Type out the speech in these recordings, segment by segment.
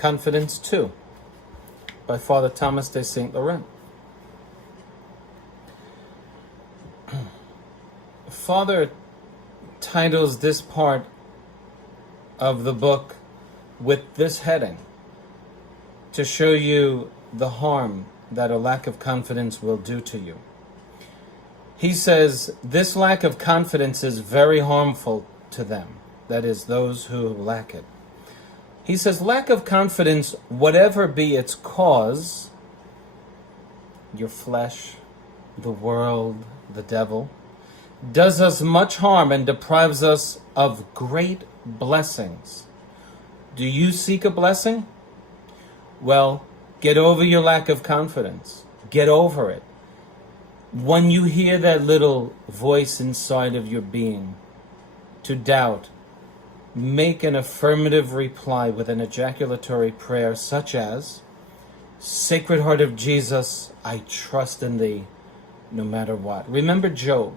Confidence 2 by Father Thomas de Saint Laurent. Father titles this part of the book with this heading to show you the harm that a lack of confidence will do to you. He says this lack of confidence is very harmful to them, that is, those who lack it. He says lack of confidence, whatever be its cause, your flesh, the world, the devil, does us much harm and deprives us of great blessings. Do you seek a blessing? Well, get over your lack of confidence. Get over it. When you hear that little voice inside of your being to doubt, make an affirmative reply with an ejaculatory prayer such as, Sacred Heart of Jesus, I trust in thee no matter what. Remember Job,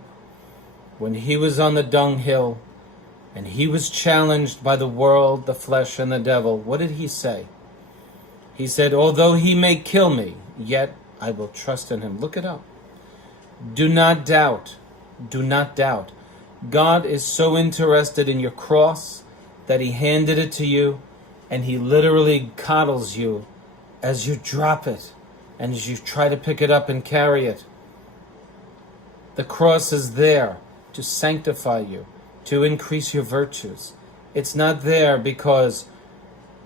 when he was on the dunghill and he was challenged by the world, the flesh, and the devil. What did he say? He said, although he may kill me, yet I will trust in him. Look it up. Do not doubt. Do not doubt. God is so interested in your cross that he handed it to you, and he literally coddles you as you drop it and as you try to pick it up and carry it. The cross is there to sanctify you, to increase your virtues. It's not there because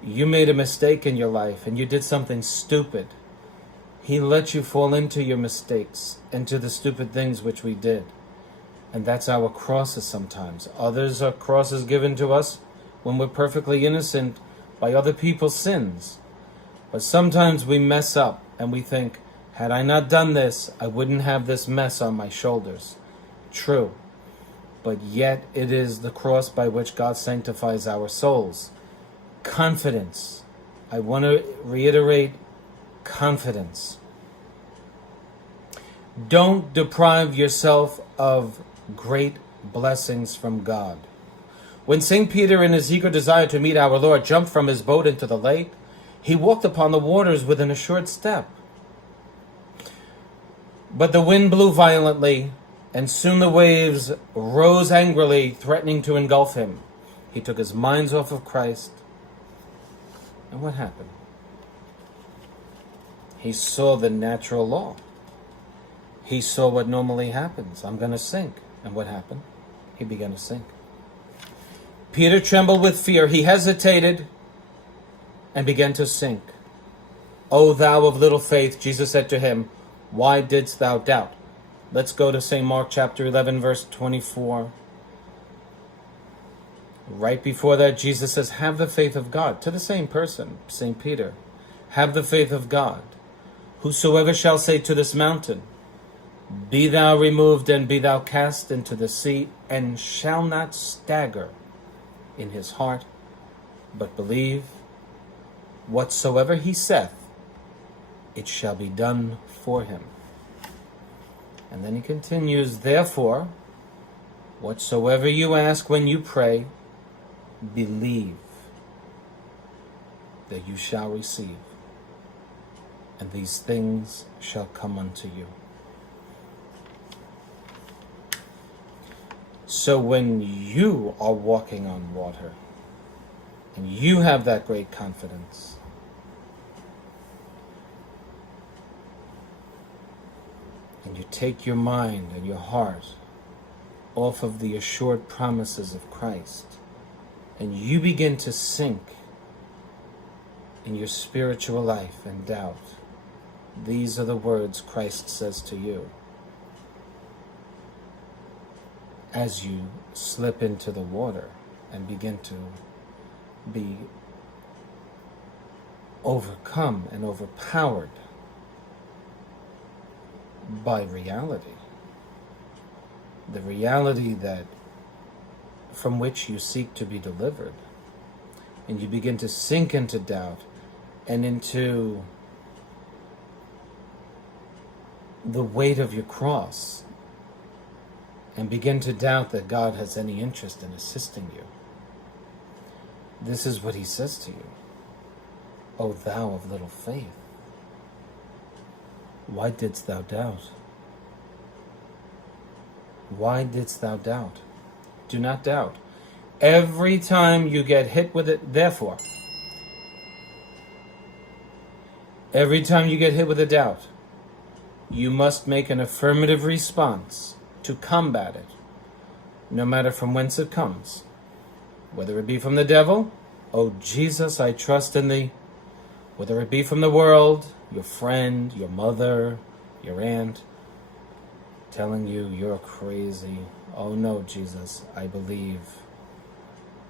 you made a mistake in your life and you did something stupid. He let you fall into your mistakes, into the stupid things which we did. And that's our crosses sometimes. Others are crosses given to us when we're perfectly innocent by other people's sins. But sometimes we mess up and we think, had I not done this, I wouldn't have this mess on my shoulders. True. But yet it is the cross by which God sanctifies our souls. Confidence. I want to reiterate confidence. Don't deprive yourself of great blessings from God. When St. Peter, in his eager desire to meet our Lord, jumped from his boat into the lake, he walked upon the waters with an assured step. But the wind blew violently, and soon the waves rose angrily, threatening to engulf him. He took his mind off of Christ. And what happened? He saw the natural law. He saw what normally happens. I'm going to sink. And what happened? He began to sink. Peter trembled with fear. He hesitated and began to sink. O thou of little faith, Jesus said to him, why didst thou doubt? Let's go to St. Mark chapter 11, verse 24. Right before that, Jesus says, have the faith of God. To the same person, St. Peter. Have the faith of God. Whosoever shall say to this mountain, be thou removed and be thou cast into the sea, and shall not stagger in his heart, but believe whatsoever he saith, it shall be done for him. And then he continues, therefore, whatsoever you ask when you pray, believe that you shall receive, and these things shall come unto you. So when you are walking on water, and you have that great confidence, and you take your mind and your heart off of the assured promises of Christ, and you begin to sink in your spiritual life and doubt, these are the words Christ says to you as you slip into the water and begin to be overcome and overpowered by reality. The reality that from which you seek to be delivered. And you begin to sink into doubt and into the weight of your cross, and begin to doubt that God has any interest in assisting you. This is what he says to you. O thou of little faith, why didst thou doubt? Why didst thou doubt? Do not doubt. Every time you get hit with it, therefore, every time you get hit with a doubt, you must make an affirmative response to combat it, no matter from whence it comes. Whether it be from the devil, oh Jesus, I trust in thee. Whether it be from the world, your friend, your mother, your aunt, telling you you're crazy. Oh no, Jesus, I believe.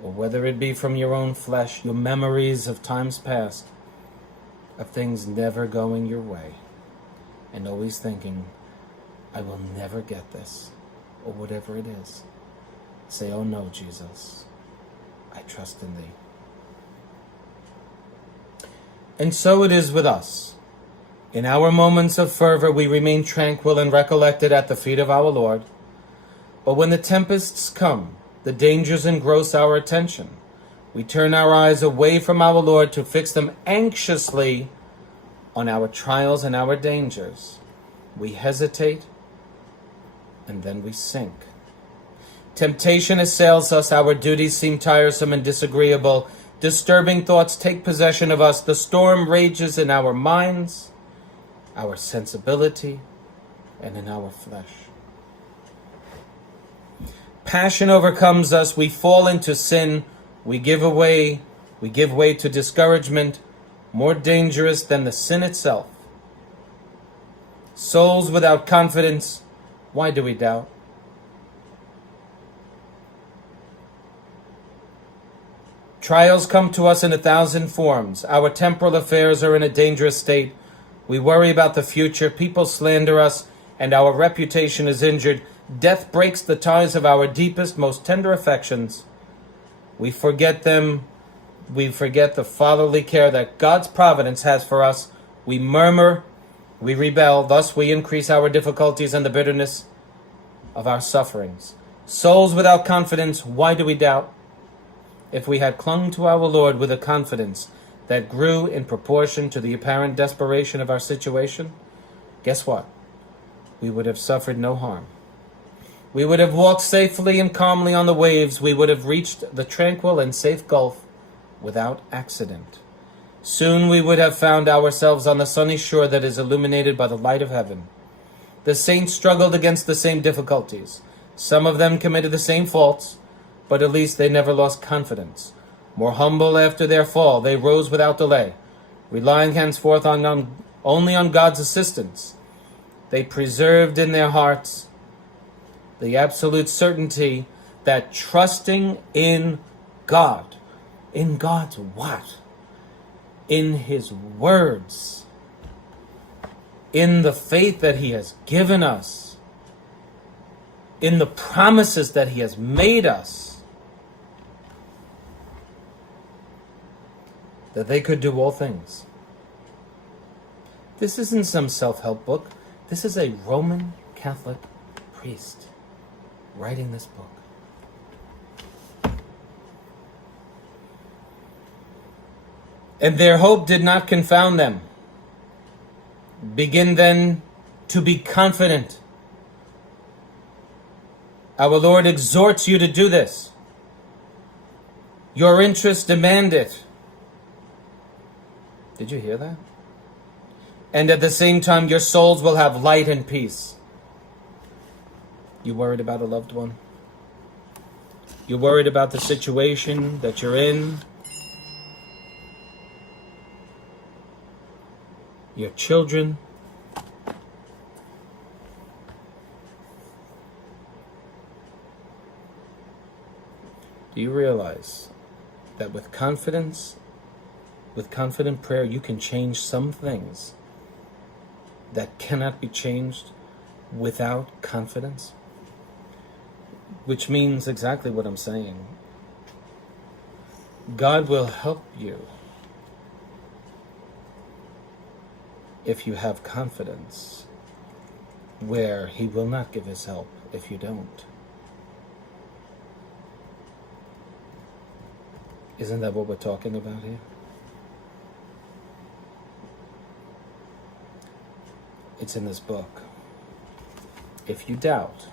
Or whether it be from your own flesh, your memories of times past, of things never going your way, and always thinking, I will never get this, or whatever it is. Say, oh no, Jesus, I trust in thee. And so it is with us. In our moments of fervor, we remain tranquil and recollected at the feet of our Lord. But when the tempests come, the dangers engross our attention, we turn our eyes away from our Lord to fix them anxiously on our trials and our dangers. We hesitate, and then we sink. Temptation assails us, our duties seem tiresome and disagreeable. Disturbing thoughts take possession of us. The storm rages in our minds, our sensibility, and in our flesh. Passion overcomes us. We fall into sin. We give way to discouragement, more dangerous than the sin itself. Souls without confidence, why do we doubt? Trials come to us in 1,000 forms. Our temporal affairs are in a dangerous state. We worry about the future. People slander us, and our reputation is injured. Death breaks the ties of our deepest, most tender affections. We forget them. We forget the fatherly care that God's providence has for us. We murmur. We rebel. Thus we increase our difficulties and the bitterness of our sufferings. Souls without confidence, why do we doubt? If we had clung to our Lord with a confidence that grew in proportion to the apparent desperation of our situation, guess what? We would have suffered no harm. We would have walked safely and calmly on the waves. We would have reached the tranquil and safe gulf without accident. Soon we would have found ourselves on the sunny shore that is illuminated by the light of heaven. The saints struggled against the same difficulties. Some of them committed the same faults, but at least they never lost confidence. More humble after their fall, they rose without delay, relying henceforth only on God's assistance. They preserved in their hearts the absolute certainty that trusting in God, in God's what? In His words, in the faith that He has given us, in the promises that He has made us, that they could do all things. This isn't some self-help book. This is a Roman Catholic priest writing this book. And their hope did not confound them. Begin then to be confident. Our Lord exhorts you to do this. Your interests demand it. Did you hear that? And at the same time, your souls will have light and peace. You worried about a loved one? You're worried about the situation that you're in? Your children? Do you realize that with confident prayer, you can change some things that cannot be changed without confidence? Which means exactly what I'm saying. God will help you if you have confidence, where He will not give His help if you don't. Isn't that what we're talking about here? It's in this book. If you doubt,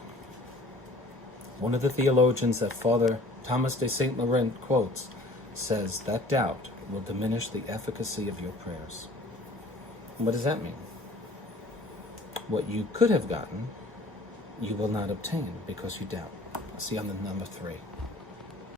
one of the theologians that Father Thomas de Saint Laurent quotes says that doubt will diminish the efficacy of your prayers. What does that mean? What you could have gotten, you will not obtain because you doubt. I'll see you on the number 3.